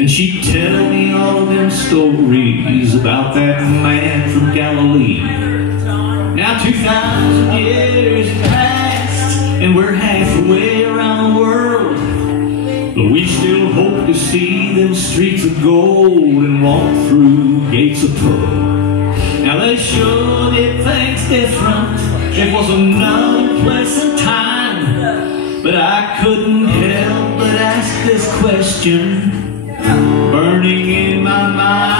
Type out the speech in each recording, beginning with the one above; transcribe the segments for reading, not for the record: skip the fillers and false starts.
And she'd tell me all them stories about that man from Galilee. Now 2,000 years have passed, and we're halfway around the world, but we still hope to see them streets of gold and walk through gates of pearl. Now they sure did things different. It was another pleasant time, but I couldn't help but ask this question, burning in my mind.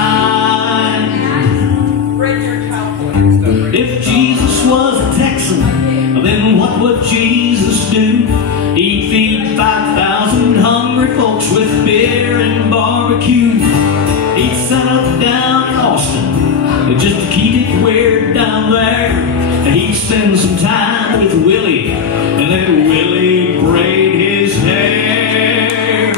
If Jesus was a Texan, then what would Jesus do? He'd feed 5,000 hungry folks with beer and barbecue. He'd set up down in Austin just to keep it weird down there. And he'd spend some time with Willie and let Willie braid his hair.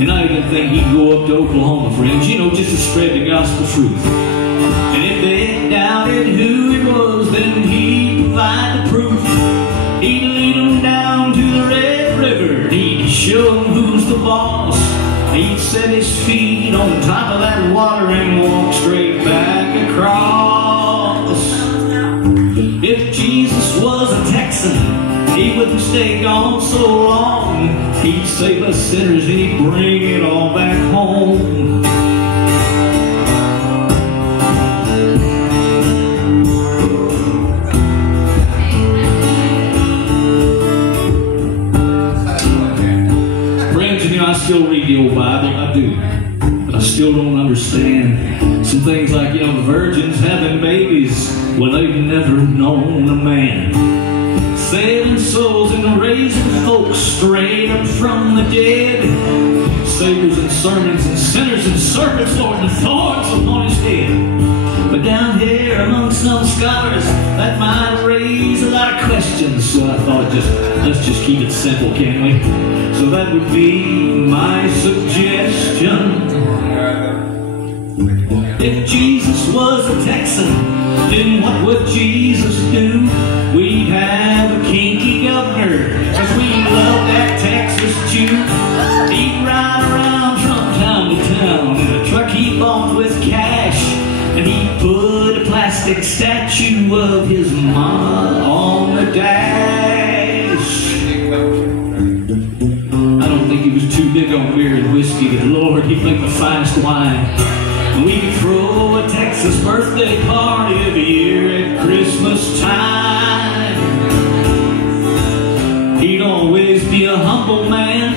And I even think he'd go up to Oklahoma, friends, you know, just to spread the gospel truth. And if they doubted who it was, then he'd provide the proof. He'd lead them down to the Red River. He'd show them who's the boss. He'd set his feet on top of that water and walk straight back across. If Jesus was a Texan, he wouldn't stay gone so long. He'd save us sinners and he'd bring it all back home. I still read the old Bible, I do, but I still don't understand some things like, you know, the virgins having babies when they've never known a man, saving souls and raising folks straight up from the dead, saviors and sermons and sinners and serpents, Lord, and thorns upon his head. But down here among some scholars, that might raise a lot of questions, so I thought let's just keep it simple, can't we? So that would be my suggestion. If Jesus was a Texan, then what would Jesus do? We'd have a kinky governor, cause we love that Texas Jew. He'd ride around from town to town in a truck he bought with cash, and he'd put a plastic statue of his mama on the dash. I don't think he was too big on beer and whiskey, but Lord, he'd make the finest wine. And we could throw a Texas birthday party every year at Christmas time. He'd always be a humble man,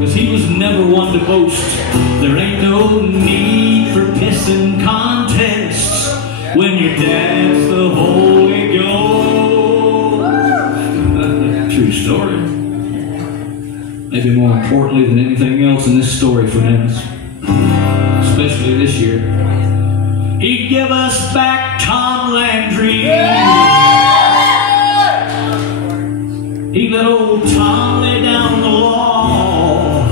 cause he was never one to boast. There ain't no need for pissing contests when your dad's the Holy Ghost. True story. Maybe more importantly than anything else in this story, friends, especially this year, he'd give us back Tom Landry. He'd let old Tom lay down the law,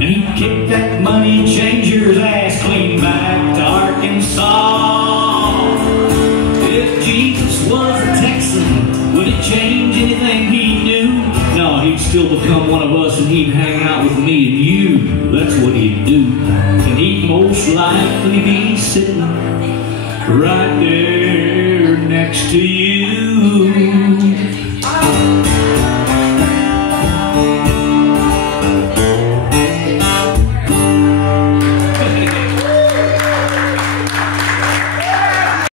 and he'd kick that money changer's ass clean back to Arkansas. If Jesus was a Texan, would it change anything he knew? No, he'd still become one of us, and he'd hang out with me and you. That's what he'd do. And he'd most likely be sitting right there next to you.